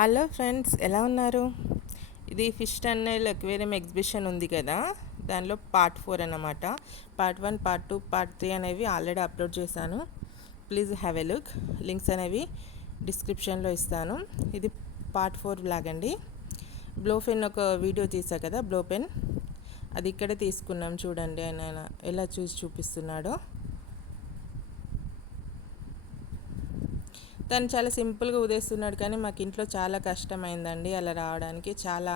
Hello friends, ఎలా ఉన్నారు? ఇది ఫిష్ టన్నెల్ అక్వేరియం ఎగ్జిబిషన్ ఉంది కదా, దానిలో పార్ట్ 4 అన్నమాట. పార్ట్ 1, పార్ట్ 2, పార్ట్ 3 అనేవి ఆల్రెడీ అప్లోడ్ చేశాను. Please have a look. Links అనేవి డిస్క్రిప్షన్లో ఇస్తాను. ఇది పార్ట్ 4 బ్లాగ్ అండి. బ్లో పెన్ ఒక వీడియో తీసా కదా, బ్లో పెన్ అది ఇక్కడ తీసుకున్నాం. చూడండి ఆయన ఎలా చూపిస్తున్నాడో. తను చాలా సింపుల్గా ఉదేస్తున్నాడు, కానీ మాకు ఇంట్లో చాలా కష్టమైందండి అలా రావడానికి. చాలా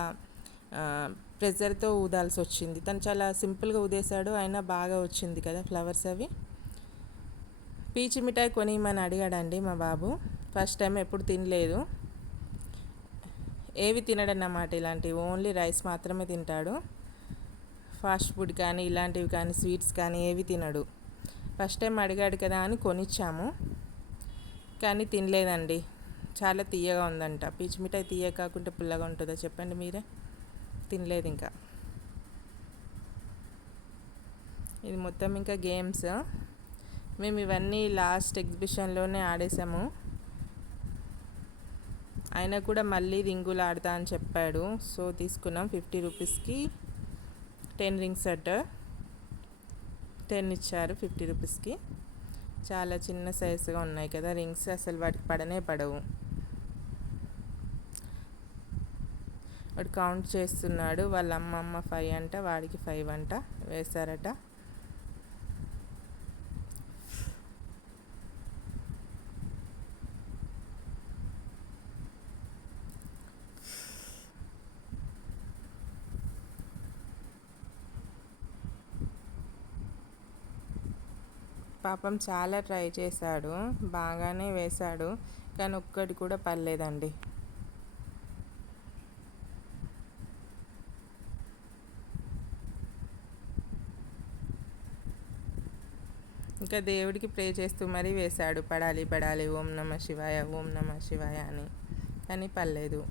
ప్రెజర్తో ఊదాల్సి వచ్చింది. తను చాలా సింపుల్గా ఉదేశాడు, అయినా బాగా వచ్చింది కదా ఫ్లవర్స్ అవి. పీచు మిఠాయి కొనిమని అడిగాడండి మా బాబు. ఫస్ట్ టైం, ఎప్పుడు తినలేదు. ఏవి తినడన్నమాట ఇలాంటివి, ఓన్లీ రైస్ మాత్రమే తింటాడు. ఫాస్ట్ ఫుడ్ కానీ ఇలాంటివి కానీ స్వీట్స్ కానీ ఏవి తినడు. ఫస్ట్ టైం అడిగాడు కదా అని కొనిచ్చాము, కానీ తినలేదండి. చాలా తీయగా ఉందంట. పీచు మిఠాయి తీయ కాకుండా పుల్లగా ఉంటుందో చెప్పండి మీరే. తినలేదు ఇంకా. ఇది మొత్తం ఇంకా గేమ్స్. మేము ఇవన్నీ లాస్ట్ ఎగ్జిబిషన్లోనే ఆడేసాము. ఆయన కూడా మళ్ళీ రింగులు ఆడతా అని చెప్పాడు, సో తీసుకున్నాం. 50 రూపీస్కి 10 రింగ్స్ సెట్. 10 ఇచ్చారు 50 రూపీస్కి. చాలా చిన్న సైజుగా ఉన్నాయి కదా రింగ్స్, అసలు వాటికి పడనే పడవు. వాడు కౌంట్ చేస్తున్నాడు. వాళ్ళ అమ్మమ్మ 5 అంట, వాడికి 5 అంట వేశారట. పాపం చాలా ట్రై చేశాడు, బాగానే వేశాడు, కానీ ఒక్కటి కూడా పర్లేదండి. ఇంకా దేవుడికి ప్రే చేస్తూ మరీ వేశాడు, పడాలి పడాలి, ఓం నమ శివాయ, ఓం నమ శివాయ అని, కానీ పర్లేదు.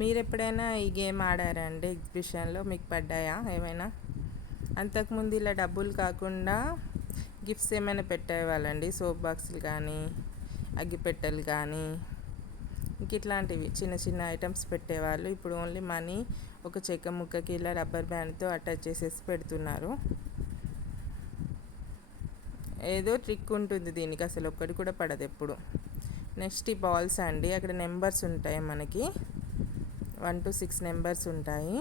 మీరు ఎప్పుడైనా ఈ గేమ్ ఆడారా అండి ఎగ్జిబిషన్లో? మీకు పడ్డాయా ఏమైనా? అంతకుముందు ఇలా డబ్బులు కాకుండా గిఫ్ట్స్ ఏమైనా పెట్టేవాళ్ళండి. సోప్ బాక్సులు కానీ, అగ్గిపెట్టెలు కానీ, ఇంక ఇట్లాంటివి చిన్న చిన్న ఐటమ్స్ పెట్టేవాళ్ళు. ఇప్పుడు ఓన్లీ మనీ, ఒక చెక్క ముక్కకి ఇలా రబ్బర్ బ్యాండ్తో అటాచ్ చేసేసి పెడుతున్నారు. ఏదో ట్రిక్ ఉంటుంది దీనికి, అసలు ఒక్కటి కూడా పడదు ఎప్పుడు. నెక్స్ట్ ఈ బాల్స్ అండి, అక్కడ నెంబర్స్ ఉంటాయి మనకి. 1 to 6 నెంబర్స్ ఉంటాయి.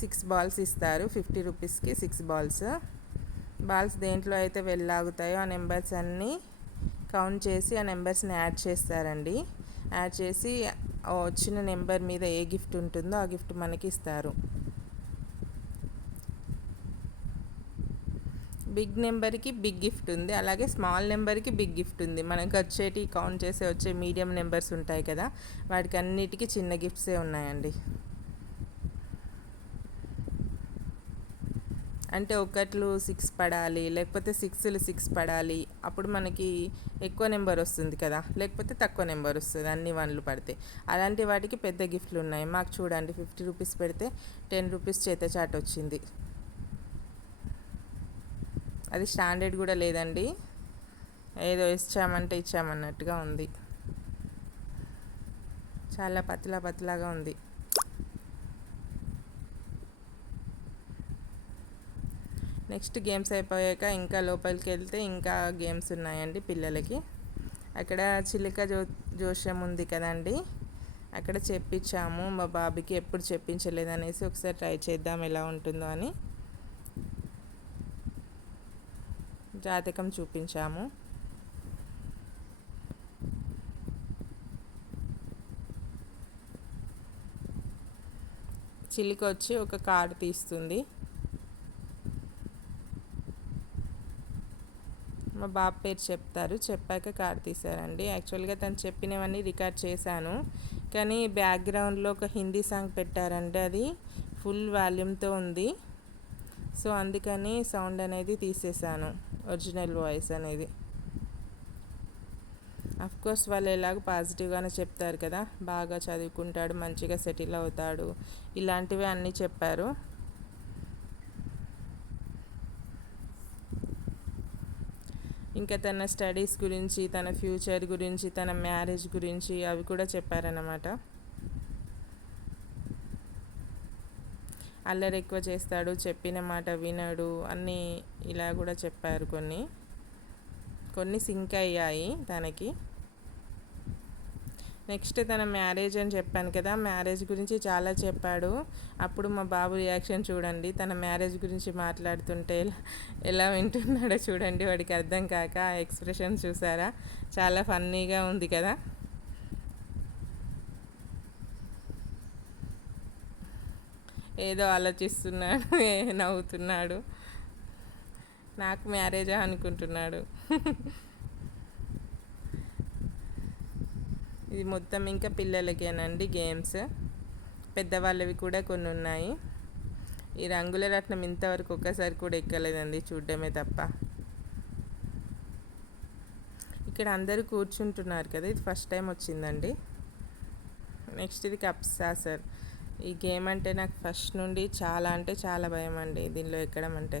6 బాల్స్ ఇస్తారు. 50 రూపీస్కి 6 బాల్స్. బాల్స్ దేంట్లో అయితే వెళ్ళాగుతాయో ఆ నెంబర్స్ అన్నీ కౌంట్ చేసి ఆ నెంబర్స్ని యాడ్ చేస్తారండి. యాడ్ చేసి వచ్చిన నెంబర్ మీద ఏ గిఫ్ట్ ఉంటుందో ఆ గిఫ్ట్ మనకి ఇస్తారు. బిగ్ నెంబర్కి బిగ్ గిఫ్ట్ ఉంది, అలాగే స్మాల్ నెంబర్కి బిగ్ గిఫ్ట్ ఉంది. మనకు వచ్చేటి కౌంట్ చేసి వచ్చే మీడియం నెంబర్స్ ఉంటాయి కదా, వాటికి అన్నిటికీ చిన్న గిఫ్ట్సే ఉన్నాయండి. అంటే ఒకట్లు 6 పడాలి, లేకపోతే 6లు 6 పడాలి, అప్పుడు మనకి ఎక్కువ నెంబర్ వస్తుంది కదా, లేకపోతే తక్కువ నెంబర్ వస్తుంది అన్ని 1లు పడితే. అలాంటి వాటికి పెద్ద గిఫ్ట్లు ఉన్నాయి. మాకు చూడండి 50 రూపీస్ పెడితే 10 రూపీస్ చేత చాట్ వచ్చింది. అది స్టాండర్డ్ కూడా లేదండి, ఏదో ఇచ్చామంటే ఇచ్చామన్నట్టుగా ఉంది. చాలా పతలాగా ఉంది. నెక్స్ట్ గేమ్స్ అయిపోయాక ఇంకా లోపలికి వెళ్తే ఇంకా గేమ్స్ ఉన్నాయండి పిల్లలకి. అక్కడ చిలుక జోష్యం ఉంది కదండి, అక్కడ చెప్పించాము. మా బాబుకి ఎప్పుడు చెప్పించలేదనేసి ఒకసారి ట్రై చేద్దాం ఎలా ఉంటుందో అని జాతకం చూపించాము. చిలుక వచ్చి ఒక కార్డు తీస్తుంది. మా బాబు పేరు చెప్తారు, చెప్పాక కార్డు తీశారండి. యాక్చువల్గా తను చెప్పినవన్నీ రికార్డ్ చేశాను, కానీ బ్యాక్గ్రౌండ్లో ఒక హిందీ సాంగ్ పెట్టారంటే అది ఫుల్ వాల్యూమ్తో ఉంది. సో అందుకని సౌండ్ అనేది తీసేసాను, ఒరిజినల్ వాయిస్ అనేది. అఫ్కోర్స్ వాళ్ళు ఎలాగో పాజిటివ్గానే చెప్తారు కదా, బాగా చదువుకుంటాడు, మంచిగా సెటిల్ అవుతాడు, ఇలాంటివి అన్నీ చెప్పారు. ఇంకా తన స్టడీస్ గురించి, తన ఫ్యూచర్ గురించి, తన మ్యారేజ్ గురించి అవి కూడా చెప్పారన్నమాట. అల్లరి ఎక్కువ చేస్తాడు, చెప్పిన మాట వినడు అన్నీ ఇలా కూడా చెప్పారు. కొన్ని కొన్ని సింక్ అయ్యాయి తనకి. నెక్స్ట్ తన మ్యారేజ్ అని చెప్పాను కదా, మ్యారేజ్ గురించి చాలా చెప్పాడు. అప్పుడు మా బాబు రియాక్షన్ చూడండి, తన మ్యారేజ్ గురించి మాట్లాడుతుంటే ఎలా వింటున్నాడో చూడండి. వాడికి అర్థం కాక ఆ ఎక్స్ప్రెషన్ చూసారా, చాలా ఫన్నీగా ఉంది కదా. ఏదో ఆలోచిస్తున్నాడు, నవ్వుతున్నాడు. నాకు మ్యారేజా అనుకుంటున్నాడు. ఇది మొత్తం ఇంకా పిల్లలకేనండి గేమ్స్, పెద్దవాళ్ళవి కూడా కొన్ని ఉన్నాయి. ఈ రంగుల రత్నం ఇంతవరకు ఒక్కసారి కూడా ఎక్కలేదండి, చూడడమే తప్ప. ఇక్కడ అందరూ కూర్చుంటున్నారు కదా, ఇది ఫస్ట్ టైం వచ్చిందండి. నెక్స్ట్ ఇది కప్సా సార్. ఈ గేమ్ అంటే నాకు ఫస్ట్ నుండి చాలా అంటే చాలా భయం అండి దీనిలో ఎక్కడం అంటే.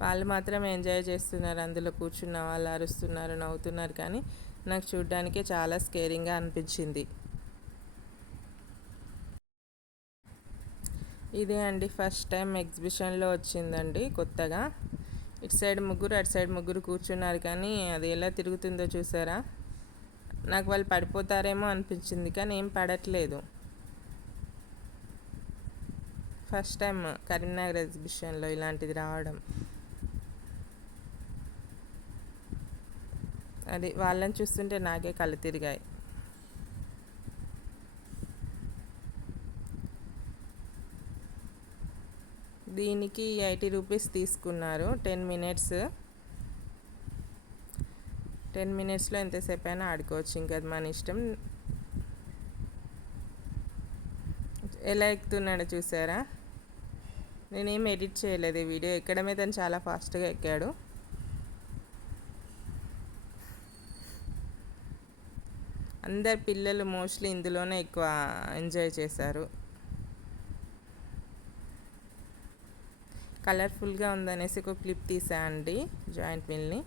వాళ్ళు మాత్రం ఎంజాయ్ చేస్తున్నారు, అందులో కూర్చున్న వాళ్ళు అరుస్తున్నారు, నవ్వుతున్నారు, కానీ నాకు చూడ్డానికే చాలా స్కేరింగ్గా అనిపించింది. ఇదే అండి ఫస్ట్ టైం ఎగ్జిబిషన్లో వచ్చిందండి కొత్తగా. ఇటు సైడ్ ముగ్గురు, అటు సైడ్ ముగ్గురు కూర్చున్నారు, కానీ అది ఎలా తిరుగుతుందో చూసారా. నాకు వాళ్ళు పడిపోతారేమో అనిపించింది, కానీ ఏం పడట్లేదు. ఫస్ట్ టైం కరీంనగర్ ఎగ్జిబిషన్లో ఇలాంటిది రావడం. అది వాళ్ళని చూస్తుంటే నాకే కళ్ళు తిరిగాయి. దీనికి 80 రూపీస్ తీసుకున్నారు. 10 మినిట్స్. 10 మినిట్స్లో ఎంతసేపు అయినా ఆడుకోవచ్చు, ఇంకా అది మన ఇష్టం. ఎలా ఎక్కుతున్నాడో చూసారా. నేనేం ఎడిట్ చేయలేదు ఈ వీడియో, ఎక్కడమే తను చాలా ఫాస్ట్గా ఎక్కాడు. అందరు పిల్లలు మోస్ట్లీ ఇందులోనే ఎక్కువ ఎంజాయ్ చేశారు. కలర్ఫుల్గా ఉందనేసి ఒక క్లిప్ తీసా అండి జాయింట్ వీల్ని.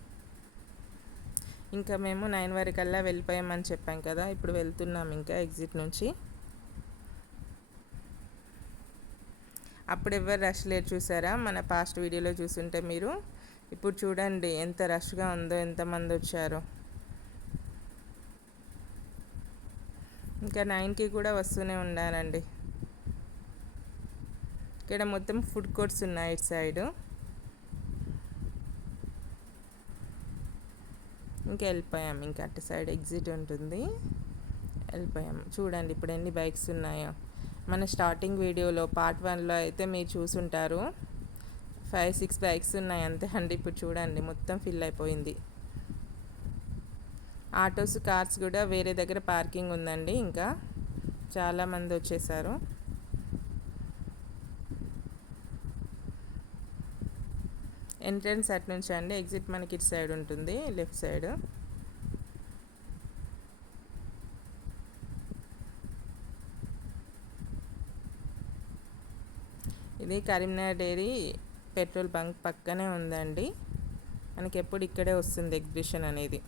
ఇంకా మేము 9 వరకల్లా వెళ్ళిపోయామని చెప్పాం కదా, ఇప్పుడు వెళ్తున్నాం ఇంకా ఎగ్జిట్ నుంచి. అప్పుడు ఎవరు రష్ లేరు చూసారా, మన పాస్ట్ వీడియోలో చూసుంటే మీరు. ఇప్పుడు చూడండి ఎంత రష్గా ఉందో, ఎంతమంది వచ్చారో. ఇంకా 9కి కూడా వస్తూనే ఉన్నానండి. ఇక్కడ మొత్తం ఫుడ్ కోర్ట్స్ ఉన్నాయి ఇటు సైడు. ఇంకా వెళ్ళిపోయాం, ఇంకా అటు సైడ్ ఎగ్జిట్ ఉంటుంది, వెళ్ళిపోయాం. చూడండి ఇప్పుడు ఎన్ని బైక్స్ ఉన్నాయో. మన స్టార్టింగ్ వీడియోలో పార్ట్ 1లో అయితే మీరు చూసుంటారు, 5-6 బైక్స్ ఉన్నాయి అంతే అండి. ఇప్పుడు చూడండి మొత్తం ఫిల్ అయిపోయింది. ఆటోస్, కార్స్ కూడా వేరే దగ్గర పార్కింగ్ ఉందండి. ఇంకా చాలామంది వచ్చేసారు. ఎంట్రన్స్ అటు నుంచి అండి, ఎగ్జిట్ మనకి ఇటు సైడ్ ఉంటుంది, లెఫ్ట్ సైడ్. ఇది కరీంనగర్ డైరీ పెట్రోల్ బంక్ పక్కనే ఉందండి. మనకి ఎప్పుడు ఇక్కడే వస్తుంది ఎగ్జిబిషన్ అనేది.